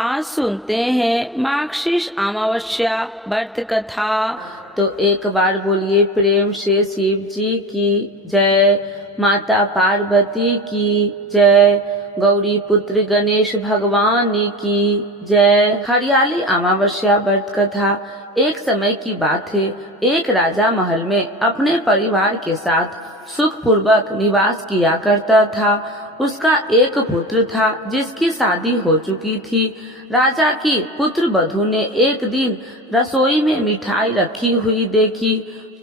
आज सुनते हैं मार्गशीर्ष अमावस्या व्रत कथा। तो एक बार बोलिए प्रेम से शिव जी की जय, माता पार्वती की जय, गौरी पुत्र गणेश भगवान की जय। हरियाली अमावस्या व्रत कथा। एक समय की बात है, एक राजा महल में अपने परिवार के साथ सुखपूर्वक निवास किया करता था। उसका एक पुत्र था जिसकी शादी हो चुकी थी। राजा की पुत्र वधू ने एक दिन रसोई में मिठाई रखी हुई देखी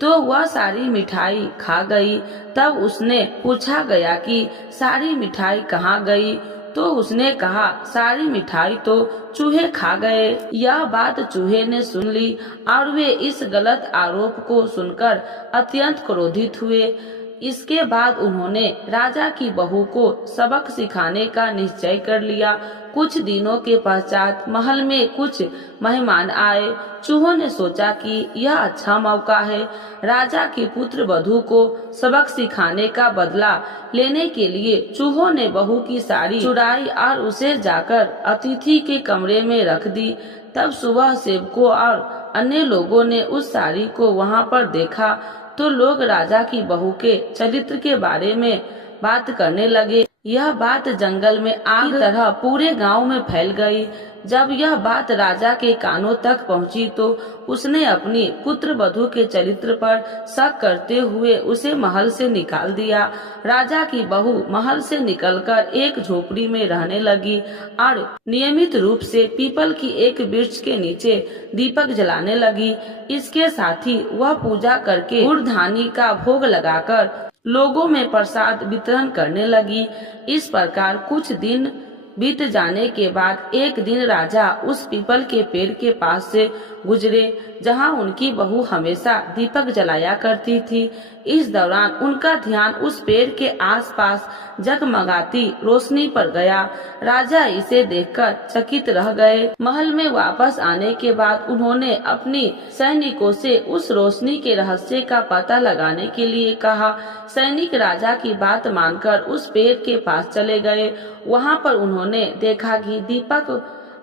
तो वह सारी मिठाई खा गई। तब उसने पूछा गया कि सारी मिठाई कहाँ गई? तो उसने कहा सारी मिठाई तो चूहे खा गए। यह बात चूहे ने सुन ली और वे इस गलत आरोप को सुनकर अत्यंत क्रोधित हुए। इसके बाद उन्होंने राजा की बहू को सबक सिखाने का निश्चय कर लिया। कुछ दिनों के पश्चात महल में कुछ मेहमान आए। चूहों ने सोचा कि यह अच्छा मौका है। राजा की पुत्र वधू को सबक सिखाने का बदला लेने के लिए चूहों ने बहू की साड़ी चुराई और उसे जाकर अतिथि के कमरे में रख दी। तब सुबह सेवकों और अन्य लोगों ने उस साड़ी को वहां पर देखा तो लोग राजा की बहू के चरित्र के बारे में बात करने लगे। यह बात जंगल में आग की तरह पूरे गांव में फैल गई। जब यह बात राजा के कानों तक पहुंची तो उसने अपनी पुत्र वधू के चरित्र पर शक करते हुए उसे महल से निकाल दिया। राजा की बहू महल से निकलकर एक झोपड़ी में रहने लगी और नियमित रूप से पीपल की एक वृक्ष के नीचे दीपक जलाने लगी। इसके साथ ही वह पूजा करके गुड़धानी का भोग लगाकर लोगों में प्रसाद वितरण करने लगी। इस प्रकार कुछ दिन बीत जाने के बाद एक दिन राजा उस पीपल के पेड़ के पास से गुजरे जहां उनकी बहू हमेशा दीपक जलाया करती थी। इस दौरान उनका ध्यान उस पेड़ के आसपास जगमगाती रोशनी पर गया। राजा इसे देखकर चकित रह गए। महल में वापस आने के बाद उन्होंने अपनी सैनिकों से उस रोशनी के रहस्य का पता लगाने के लिए कहा। सैनिक राजा की बात मानकर उस पेड़ के पास चले गए। वहां पर उन्होंने देखा कि दीपक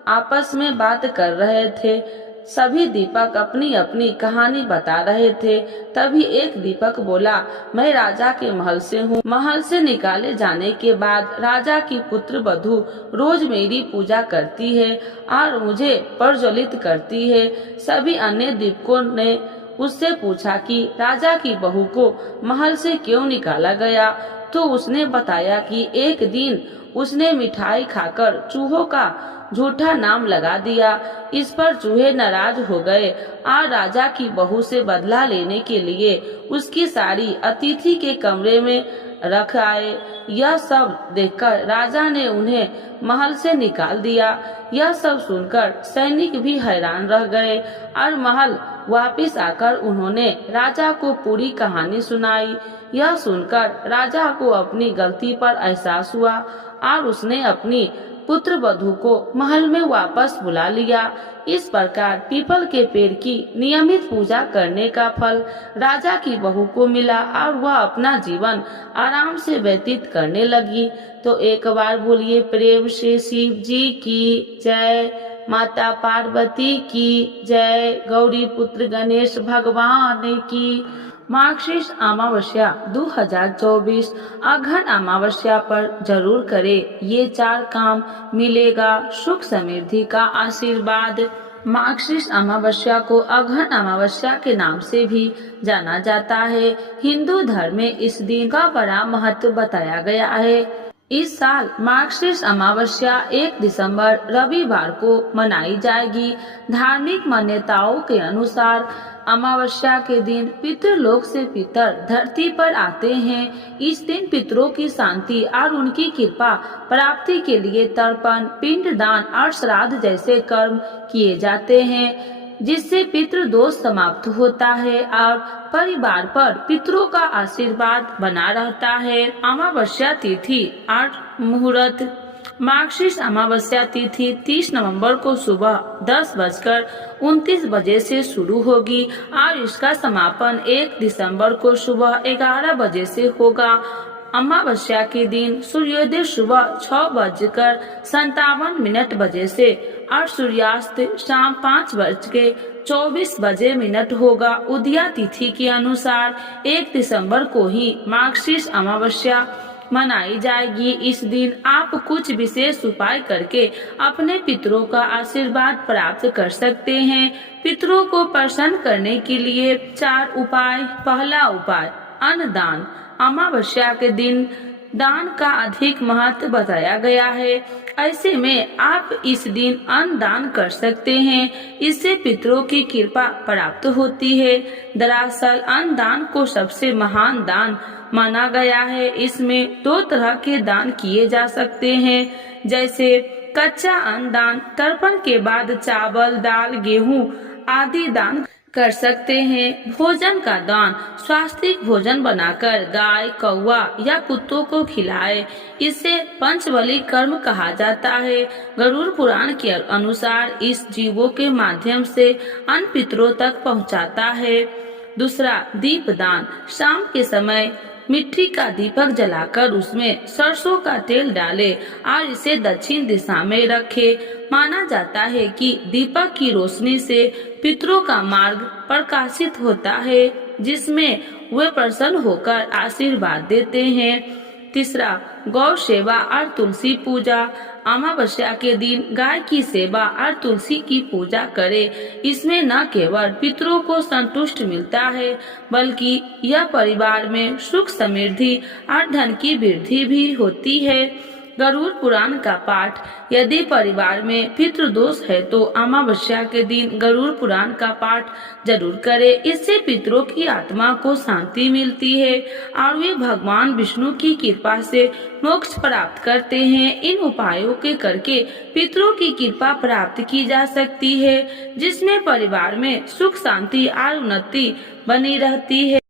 आपस में बात कर रहे थे। सभी दीपक अपनी अपनी कहानी बता रहे थे। तभी एक दीपक बोला, मैं राजा के महल से हूँ। महल से निकाले जाने के बाद राजा की पुत्र वधू रोज मेरी पूजा करती है और मुझे प्रज्वलित करती है। सभी अन्य दीपकों ने उससे पूछा कि राजा की बहू को महल से क्यों निकाला गया? तो उसने बताया कि एक दिन उसने मिठाई खाकर चूहों का झूठा नाम लगा दिया। इस पर चूहे नाराज हो गए और राजा की बहू से बदला लेने के लिए उसकी साड़ी अतिथि के कमरे में रख आए। यह सब देखकर राजा ने उन्हें महल से निकाल दिया। यह सब सुनकर सैनिक भी हैरान रह गए और महल वापस आकर उन्होंने राजा को पूरी कहानी सुनाई। यह सुनकर राजा को अपनी गलती पर एहसास हुआ और उसने अपनी पुत्र वधू को महल में वापस बुला लिया। इस प्रकार पीपल के पेड़ की नियमित पूजा करने का फल राजा की बहू को मिला और वह अपना जीवन आराम से व्यतीत करने लगी। तो एक बार बोलिए प्रेम से शिव जी की जय, माता पार्वती की जय, गौरी पुत्र गणेश भगवान की। मार्गशीर्ष अमावस्या 2024 अघन अमावस्या पर जरूर करें। ये 4 काम, मिलेगा सुख समृद्धि का आशीर्वाद। मार्गशीर्ष अमावस्या को अघन अमावस्या के नाम से भी जाना जाता है। हिंदू धर्म में इस दिन का बड़ा महत्व बताया गया है। इस साल मार्गशीर्ष अमावस्या 1 दिसंबर रविवार को मनाई जाएगी। धार्मिक मान्यताओं के अनुसार अमावस्या के दिन पितृलोक से पितर धरती पर आते हैं। इस दिन पितरों की शांति और उनकी कृपा प्राप्ति के लिए तर्पण, पिंडदान और श्राद्ध जैसे कर्म किए जाते हैं, जिससे पितृदोष समाप्त होता है और परिवार पर पितरों का आशीर्वाद बना रहता है। अमावस्या तिथि और मुहूर्त। मार्गशीर्ष अमावस्या तिथि 30 नवंबर को सुबह 10:29 बजे से शुरू होगी और इसका समापन 1 दिसंबर को सुबह 11 बजे से होगा। अमावस्या के दिन सूर्योदय सुबह 6:57 बजे से और सूर्यास्त शाम 5:24 होगा। उदया तिथि के अनुसार 1 दिसंबर को ही मार्गशीर्ष अमावस्या मनाई जाएगी। इस दिन आप कुछ विशेष उपाय करके अपने पितरों का आशीर्वाद प्राप्त कर सकते हैं। पितरों को प्रसन्न करने के लिए 4 उपाय। पहला उपाय, अन्नदान। अमावस्या के दिन दान का अधिक महत्व बताया गया है। ऐसे में आप इस दिन अन्न दान कर सकते हैं। इससे पितरों की कृपा प्राप्त होती है। दरअसल अन्न दान को सबसे महान दान माना गया है। इसमें 2 तरह के दान किए जा सकते हैं, जैसे कच्चा अन्न दान। तर्पण के बाद चावल, दाल, गेहूं आदि दान कर सकते हैं। भोजन का दान, स्वास्थ्य भोजन बनाकर गाय, कौवा या कुत्तों को खिलाए। इसे पंचबली कर्म कहा जाता है। गरुड़ पुराण के अनुसार इस जीवों के माध्यम से अन्न पितरों तक पहुंचाता है। दूसरा, दीपदान। शाम के समय मिट्टी का दीपक जलाकर उसमें सरसों का तेल डाले और इसे दक्षिण दिशा में रखे। माना जाता है कि दीपक की रोशनी से पितरों का मार्ग प्रकाशित होता है, जिसमें वे प्रसन्न होकर आशीर्वाद देते हैं। तीसरा, गौ सेवा और तुलसी पूजा। अमावस्या के दिन गाय की सेवा और तुलसी की पूजा करें। इसमें न केवल पितरों को संतुष्ट मिलता है, बल्कि यह परिवार में सुख, समृद्धि और धन की वृद्धि भी होती है। गरुड़ पुराण का पाठ। यदि परिवार में पितृदोष है तो अमावस्या के दिन गरुड़ पुराण का पाठ जरूर करें। इससे पितरों की आत्मा को शांति मिलती है और वे भगवान विष्णु की कृपा से मोक्ष प्राप्त करते हैं। इन उपायों के करके पितरों की कृपा प्राप्त की जा सकती है, जिसमें परिवार में सुख, शांति और उन्नति बनी रहती है।